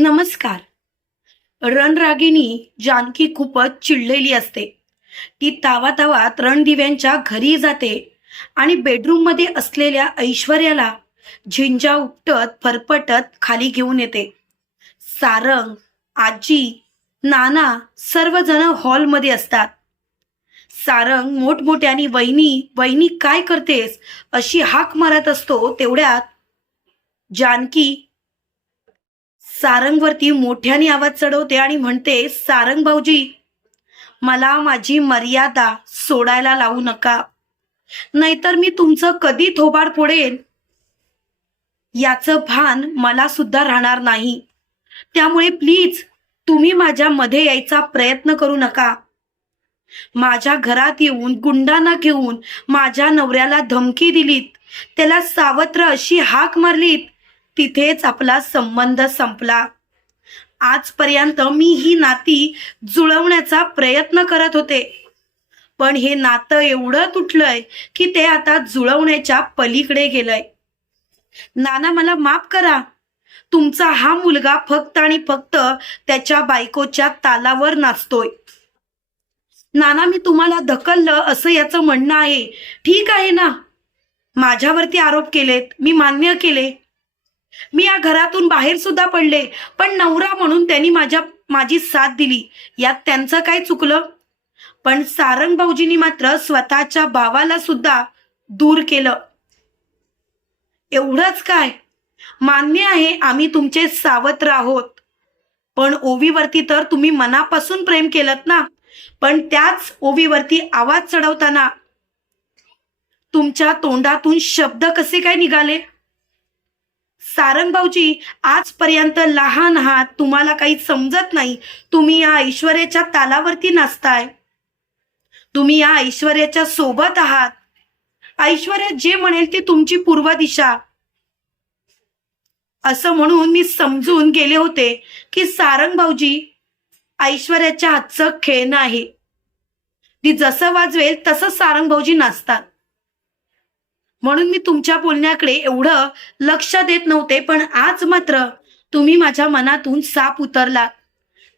नमस्कार. रणरागिणी जानकी खूपच चिडलेली असते. ती तावातावात रणदिव्यांच्या घरी जाते आणि बेडरूममध्ये असलेल्या ऐश्वर्याला झिंजा उपटत फरफटत खाली घेऊन येते. सारंग आजी नाना सर्वजण हॉलमध्ये असतात. सारंग मोठमोठ्याने वहिनी वहिनी काय करतेस? अशी हाक मारत असतो तेवढ्यात जानकी सारंगवरती मोठ्याने आवाज चढवते आणि म्हणते सारंग भाऊजी मला माझी मर्यादा सोडायला लावू नका. नाहीतर मी तुमचं कधी थोबाड फोडेन? याचं भान मला सुद्धा राहणार नाही. त्यामुळे प्लीज तुम्ही माझ्या मध्ये यायचा प्रयत्न करू नका. माझ्या घरात येऊन गुंडांना घेऊन माझ्या नवऱ्याला धमकी दिलीत. त्याला सावत्र अशी हाक मारलीत तिथेच आपला संबंध संपला. आजपर्यंत मी ही नाती जुळवण्याचा प्रयत्न करत होते. पण हे नातं एवढं तुटलंय की ते आता जुळवण्याच्या पलीकडे गेलंय. नाना मला माफ करा. तुमचा हा मुलगा फक्त आणि फक्त त्याच्या बायकोच्या तालावर नाचतोय. नाना मी तुम्हाला धकललं असं याचं म्हणणं आहे. ठीक आहे ना? माझ्यावरती आरोप केलेत. मी मान्य केले. मी या घरातून बाहेर सुद्धा पडले पण नवरा म्हणून त्यांनी माझ्या माझी साथ दिली. यात त्यांचं काय चुकलं? पण सारंग भाऊजींनी मात्र स्वतःच्या भावाला सुद्धा दूर केलं. एवढंच काय? मान्य आहे आम्ही तुमचे सावत्र आहोत. पण ओवीवरती तर तुम्ही मनापासून प्रेम केलं ना? पण त्याच ओवीवरती आवाज चढवताना तुमच्या तोंडातून शब्द कसे काय निघाले? कारण भाऊजी आजपर्यंत लहान आहात तुम्हाला काही समजत नाही. तुम्ही या ऐश्वर्याच्या तालावरती नाचताय. तुम्ही या ऐश्वर्याच्या सोबत आहात. ऐश्वर्या जे म्हणेल ती तुमची पूर्व दिशा असं म्हणून मी समजून गेले होते की सारंग भाऊजी ऐश्वर्याच्या हातचं खेळणं आहे ती जसं वाजवेल तसं सारंग भाऊजी नाचतात. म्हणून मी तुमच्या बोलण्याकडे एवढं लक्ष देत नव्हते पण आज मात्र तुम्ही माझ्या मनातून साप उतरलात.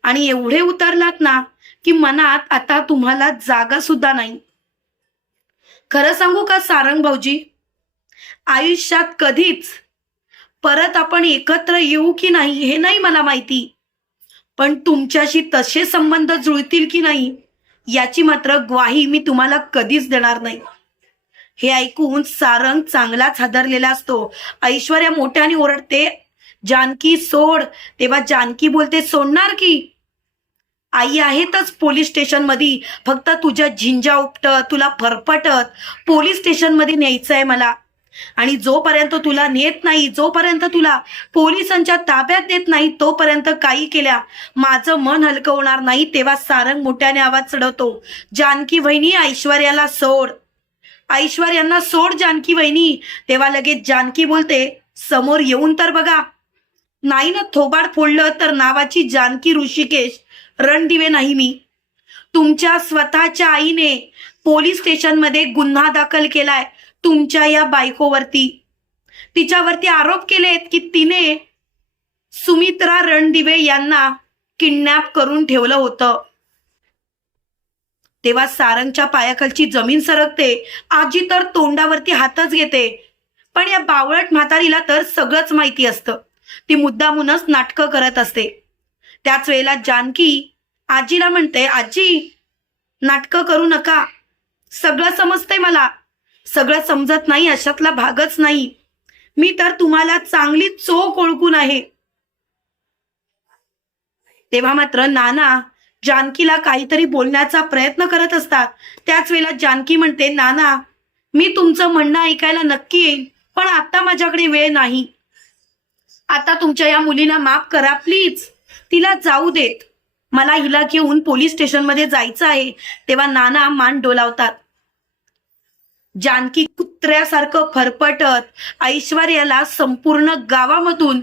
आणि एवढे उतरलात ना की मनात आता तुम्हाला जागा सुद्धा नाही. खरं सांगू का सारंग भाऊजी? आयुष्यात कधीच परत आपण एकत्र येऊ की नाही हे नाही मला माहिती. पण तुमच्याशी तसे संबंध जुळतील की नाही याची मात्र ग्वाही मी तुम्हाला कधीच देणार नाही. हे ऐकून सारंग चांगलाच हादरलेला असतो. ऐश्वर्या मोठ्याने ओरडते जानकी सोड. तेव्हा जानकी बोलते सोडणार की? आई आहेतच पोलीस स्टेशनमध्ये फक्त तुझ्या झिंजा उपटत तुला फरफटत. पोलीस स्टेशनमध्ये न्यायचं आहे मला. आणि जोपर्यंत तुला नेत नाही जोपर्यंत तुला पोलिसांच्या ताब्यात देत नाही तोपर्यंत काही केल्या. माझं मन हलकं होणार नाही तेव्हा सारंग मोठ्याने आवाज चढवतो जानकी वहिनी ऐश्वर्याला सोड. ऐश्वर यांना सोड जानकी वहिनी. तेव्हा लगेच जानकी बोलते समोर येऊन तर बघा. नाही ना थोबाड फोडलं तर नावाची जानकी ऋषिकेश रणदिवे नाही मी. तुमच्या स्वतःच्या आईने पोलीस स्टेशनमध्ये गुन्हा दाखल केलाय तुमच्या या बायकोवरती. तिच्यावरती आरोप केलेत की तिने सुमित्रा रणदिवे यांना किडनॅप करून ठेवलं होतं. तेव्हा सारंगच्या पायाखालची जमीन सरकते. आजी तर तोंडावरती हातच घेते. पण या बावळट म्हातारीला तर सगळंच माहिती असतं. ती मुद्दामूनच नाटकं करत असते. त्याच वेळेला जानकी आजीला म्हणते आजी नाटकं करू नका. सगळं समजतंय मला. सगळं समजत नाही अशातला भागच नाही. मी तर तुम्हाला चांगली चोख ओळखून आहे. तेव्हा मात्र नाना जानकीला काहीतरी बोलण्याचा प्रयत्न करत असतात. त्याच वेळेला जानकी म्हणते नाना मी तुमचं म्हणणं ऐकायला नक्की येईल पण आता माझ्याकडे वेळ नाही. आता तुमच्या या मुलीला माफ करा प्लीज. तिला जाऊ देत. मला हिला घेऊन पोलीस स्टेशनमध्ये जायचं आहे. तेव्हा नाना मान डोलावतात. जानकी कुत्र्यासारखं फरफटत ऐश्वर्याला संपूर्ण गावामधून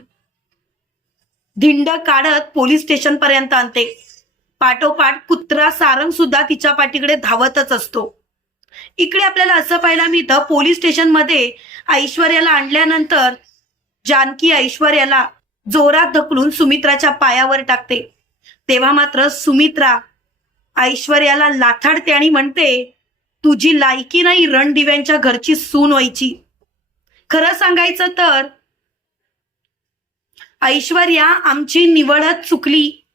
धिंड काढत पोलीस स्टेशन पर्यंत आणते. पाठोपाठ कुत्रा सारंग सुद्धा तिच्या पाठीकडे धावतच असतो. इकडे आपल्याला असं पाहायला मिळतं पोलीस स्टेशनमध्ये ऐश्वर्याला आणल्यानंतर जानकी ऐश्वर्याला जोरात ढकलून सुमित्राच्या पायावर टाकते. तेव्हा मात्र सुमित्रा ऐश्वर्याला लाथाडते आणि म्हणते तुझी लायकी नाही रणदिव्यांच्या घरची सून व्हायची. खरं सांगायचं तर ऐश्वर्या आमची निवडच चुकली.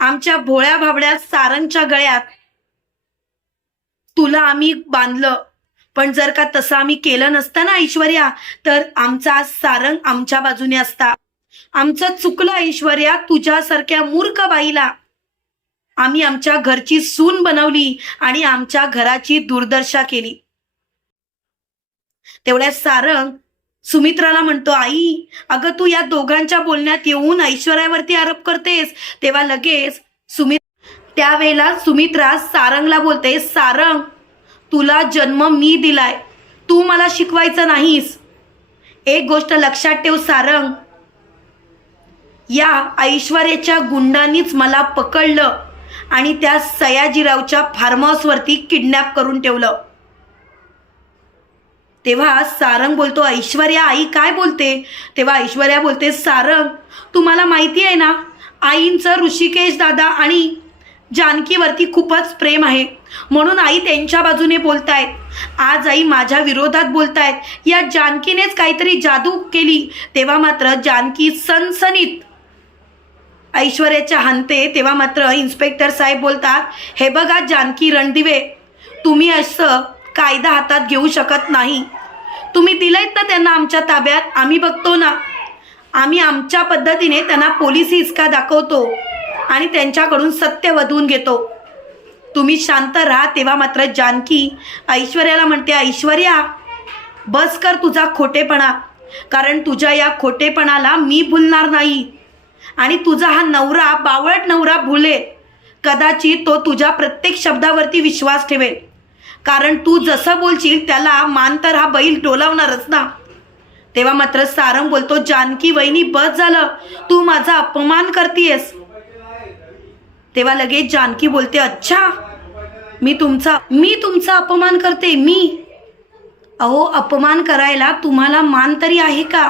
आमच्या भोळ्या भाबड्या सारंगच्या गळ्यात तुला आम्ही बांधलं. पण जर का तसं आम्ही केलं नसतं ना ऐश्वर्या तर आमचा सारंग आमच्या बाजूने असता. आमचं चुकलं ऐश्वर्या तुझ्यासारख्या मूर्ख बाईला. आम्ही आमच्या घरची सून बनवली आणि आमच्या घराची दुर्दशा केली. तेवढ्या सारंग सुमित्राला म्हणतो आई अगं तू या दोघांच्या बोलण्यात येऊन ऐश्वर्यावरती आरोप करतेस. तेव्हा लगेच सुमित त्यावेळेला सुमित्रा सारंगला बोलते सारंग तुला जन्म मी दिलाय. तू मला शिकवायचं नाहीस. एक गोष्ट लक्षात ठेव सारंग. या ऐश्वर्याच्या गुंडांनीच मला पकडलं आणि त्या सयाजीरावच्या फार्म हाऊसवरती किडनॅप करून ठेवलं. तेव्हा सारंग बोलतो ऐश्वर्या आई काय बोलते? तेव्हा ऐश्वर्या बोलते सारंग तुम्हाला माहिती आहे ना आईंचं ऋषिकेश दादा आणि जानकीवरती खूपच प्रेम आहे. म्हणून आई त्यांच्या बाजूने बोलतायत. आज आई माझ्या विरोधात बोलतायत. या जानकीनेच काहीतरी जादू केली. तेव्हा मात्र जानकी सनसनीत ऐश्वर्याच्या हनते तेव्हा मात्र इन्स्पेक्टर साहेब बोलतात हे बघा जानकी रणदिवे तुम्ही असं कायदा हातात घेऊ शकत नाही. तुम्ही दिलेत ना त्यांना आमच्या ताब्यात? आम्ही बघतो ना. आम्ही आमच्या पद्धतीने त्यांना पोलिसी हिसका दाखवतो आणि त्यांच्याकडून सत्य वधवून घेतो. तुम्ही शांत राहा तेव्हा मात्र जानकी ऐश्वर्याला म्हणते ऐश्वर्या बस कर तुझा खोटेपणा कारण तुझ्या या खोटेपणाला मी भुलणार नाही. आणि तुझा हा नवरा बावळट नवरा भुले कदाचित तो तुझ्या प्रत्येक शब्दावरती विश्वास ठेवेल. कारण तू जसं बोलशील त्याला मान तर हा बैल डोलावणारच ना. तेव्हा मात्र सारंग बोलतो जानकी वहिनी बस झालं. तू माझा अपमान करतीयस. तेव्हा लगेच जानकी बोलते अच्छा मी तुमचा मी तुमचा अपमान करते मी. अहो अपमान करायला तुम्हाला मान तरी आहे का?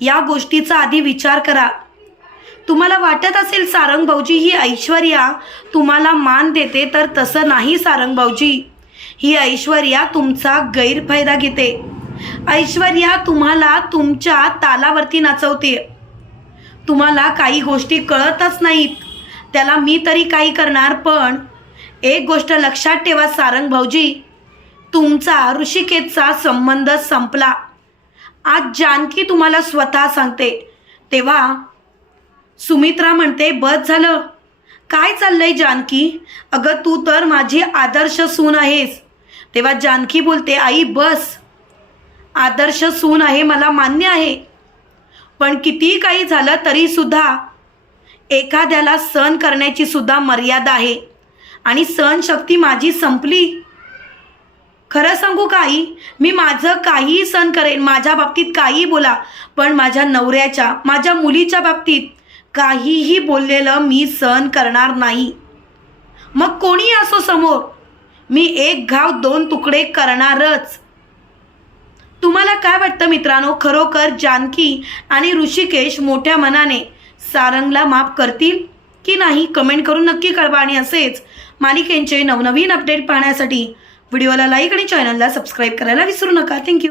या गोष्टीचा आधी विचार करा. तुम्हाला वाटत असेल सारंग भाऊजी ही ऐश्वर्या तुम्हाला मान देते तर तसं नाही सारंग भाऊजी. ही ऐश्वर्या तुमचा गैरफायदा घेते. ऐश्वर्या तुम्हाला तुमच्या तालावरती नाचवते. तुम्हाला काही गोष्टी कळतच नाहीत. त्याला मी तरी काही करणार पण एक गोष्ट लक्षात ठेवा सारंग भाऊजी. तुमचा ऋषिकेतचा संबंध संपला. आज जानकी तुम्हाला स्वतः सांगते. तेव्हा सुमित्रा म्हणते बस झालं. काय चाललंय जानकी? अगं तू तर माझी आदर्श सून आहेस. तेव्हा जानकी बोलते आई बस. आदर्श सून आहे मला मान्य आहे. पण कितीही काही झालं तरीसुद्धा एखाद्याला सहन करण्याची सुद्धा मर्यादा आहे. आणि सहनशक्ती माझी संपली. खरं सांगू काही मी माझं काहीही सहन करेन माझ्या बाबतीत काहीही बोला पण माझ्या नवऱ्याच्या माझ्या मुलीच्या बाबतीत काहीही बोललेलं मी सहन करणार नाही. मग कोणी असो समोर मी एक घाव दोन तुकडे करणारच. तुम्हाला काय वाटतं मित्रांनो? खरोखर जानकी आणि ऋषिकेश मोठ्या मनाने सारंगला माफ करतील की नाही? कमेंट करून नक्की कळवा आणि असेच मालिकेंचे नवनवीन अपडेट पाहण्यासाठी व्हिडिओला लाईक आणि चॅनलला सबस्क्राईब करायला विसरू नका. थँक्यू.